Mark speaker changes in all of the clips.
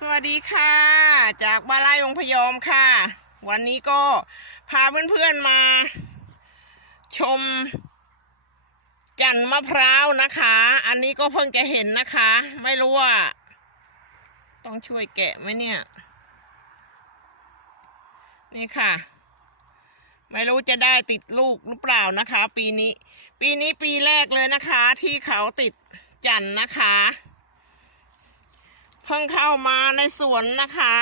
Speaker 1: สวัสดีค่ะ จากบ้านไร่องพยอมค่ะ วันนี้ก็พาเพื่อนๆมา ชม จันมะพร้าวนะคะ อันนี้ก็เพิ่งจะเห็นนะคะ ไม่รู้ว่า ต้องช่วยแกะไหมเนี่ย นี่ค่ะ ไม่รู้จะได้ติดลูกหรือเปล่านะคะ ปีนี้ ปีนี้ปีแรกเลยนะคะ ที่เขาติดจันนะคะ เพิ่งเข้ามาในสวนนะคะ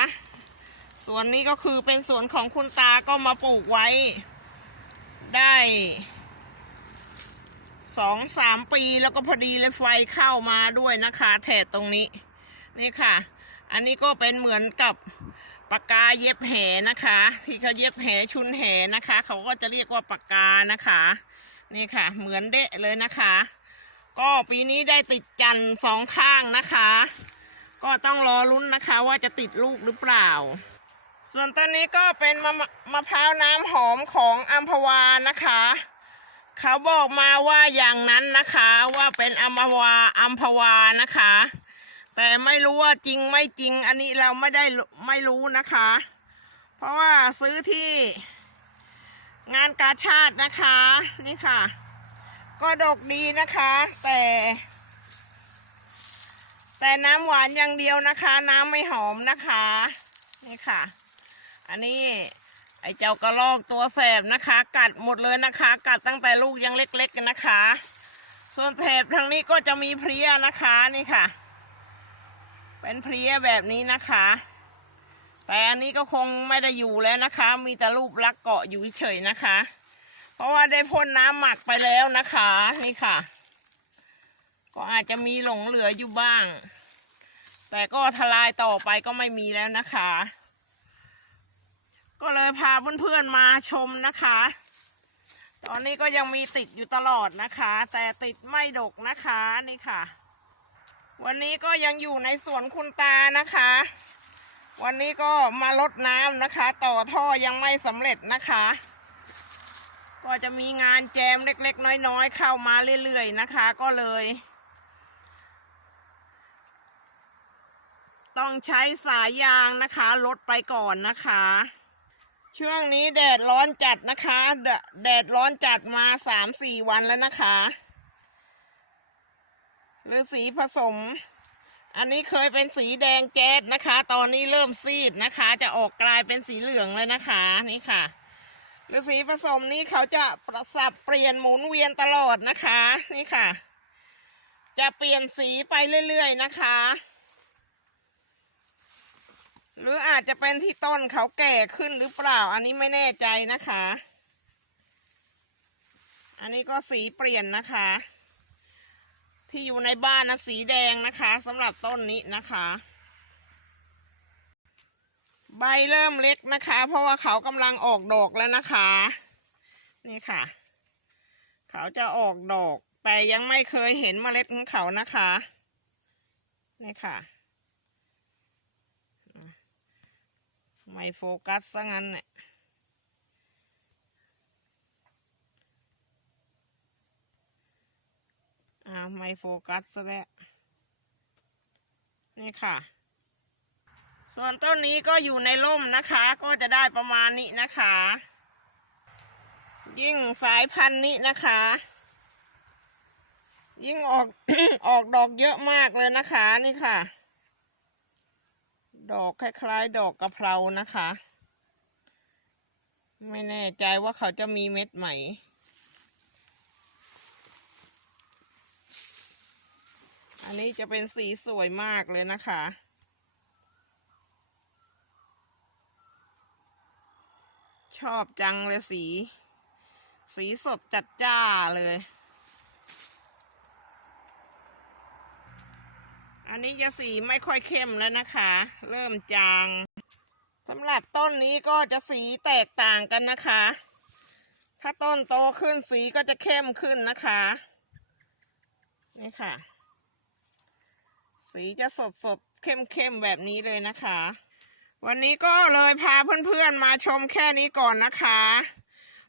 Speaker 1: สวนนี้ก็คือเป็นสวนของคุณตาก็มาปลูกไว้ ได้สองสามปีแล้วก็พอดีเลยไฟเข้ามาด้วยนะคะแถดตรงนี้ นี่ค่ะ อันนี้ก็เป็นเหมือนกับปากกาเย็บแหนะคะ ที่เขาเย็บแหชุนแหนะคะ เขาก็จะเรียกว่าปากกานะคะ นี่ค่ะ เหมือนเดะเลยนะคะ ก็ปีนี้ได้ติดจันทร์สองข้างนะคะ ก็ต้องรอลุ้นนะคะว่าจะติดลูกหรือเปล่า ส่วนต้นนี้ก็เป็นมะมะมะพร้าวน้ำหอมของอัมพวานะคะ เขาบอกมาว่าอย่างนั้นนะคะว่าเป็นอัมพวาอัมพวานะคะ แต่ไม่รู้ว่าจริงไม่จริง อันนี้เราไม่ได้ไม่รู้นะคะ เพราะว่าซื้อที่งานกาชาตินะคะนี่ค่ะ ก็ดกดีนะคะ แต่ แต่น้ำหวานอย่างเดียวนะคะ น้ำไม่หอมนะคะ นี่ค่ะ อันนี้ไอ้เจ้ากระรอกตัวแสบนะคะ กัดหมดเลยนะคะ กัดตั้งแต่ลูกยังเล็กๆกันนะคะ ส่วนแถบทางนี้ก็จะมีเพลี้ยนะคะนี่ค่ะ เป็นเพลี้ยแบบนี้นะคะ แต่อันนี้ก็คงไม่ได้อยู่แล้วนะคะ มีแต่รูปลักเกาะอยู่เฉยนะคะ เพราะว่าได้พ่นน้ำหมักไปแล้วนะคะ นี่ค่ะ ก็อาจจะมีหลงเหลืออยู่บ้าง แต่ก็ทลายต่อไปก็ไม่มีแล้วนะคะ ก็เลยพาเพื่อนๆมาชมนะคะ ตอนนี้ก็ยังมีติดอยู่ตลอดนะคะ แต่ติดไม่ดกนะคะนี่ค่ะ วันนี้ก็ยังอยู่ในสวนคุณตานะคะ วันนี้ก็มาลดน้ำนะคะ ต่อท่อยังไม่สำเร็จนะคะก็จะมีงานแจมเล็กๆ น้อยๆ เข้ามาเรื่อยๆ นะคะ ก็เลย ต้องใช้สายยางนะคะลดไปก่อนนะคะ ช่วงนี้แดดร้อนจัดนะคะแดแดดร้อนจัดมาสามสี่วันแล้วนะคะหรือสีผสม อันนี้เคยเป็นสีแดงแจ๊ดนะคะ ตอนนี้เริ่มซีดนะคะ จะออกกลายเป็นสีเหลืองเลยนะคะนี่ค่ะหรือสีผสมนี้เขาจะประสับเปลี่ยนหมุนเวียนตลอดนะคะนี่ค่ะ จะเปลี่ยนสีไปเรื่อย ๆ นะคะ หรืออาจจะเป็นที่ต้นเขาแก่ขึ้นหรือเปล่า อันนี้ไม่แน่ใจนะคะ อันนี้ก็สีเปลี่ยนนะคะ ที่อยู่ในบ้านนะสีแดงนะคะสำหรับต้นนี้นะคะ ใบเริ่มเล็กนะคะ เพราะว่าเขากำลังออกดอกแล้วนะคะ นี่ค่ะ เขาจะออกดอกแต่ยังไม่เคยเห็นเมล็ดของเขานะคะ นี่ค่ะ ไม่โฟกัสซะงั้นเนี่ยอ้าไม่โฟกัสซะแล้วนี่ค่ะ ส่วนต้นนี้ก็อยู่ในร่มนะคะ ก็จะได้ประมาณนี้นะคะ ยิ่งสายพันธุ์นี้นะคะ ยิ่งออกออกดอกเยอะมากเลยนะคะนี่ค่ะ ดอกคล้ายๆ ดอกกะเพรานะคะ ไม่แน่ใจว่าเขาจะมีเม็ดไหม อันนี้จะเป็นสีสวยมากเลยนะคะชอบจังเลยสี สีสดจัดจ้าเลย อันนี้จะสีไม่ค่อยเข้มแล้วนะคะ เริ่มจางสำหรับต้นนี้ก็จะสีแตกต่างกันนะคะ ถ้าต้นโตขึ้นสีก็จะเข้มขึ้นนะคะ นี่ค่ะ สีจะสดสดเข้มเข้มๆแบบนี้เลยนะคะ วันนี้ก็เลยพาเพื่อนๆมาชมแค่นี้ก่อนนะคะ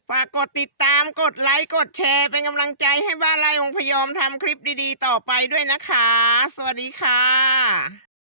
Speaker 1: ฝากกดติดตามกดไลค์กดแชร์ เป็นกำลังใจให้บ้านไร่องพยอมทำคลิปดีๆ ต่อไปด้วยนะคะ สวัสดีค่ะ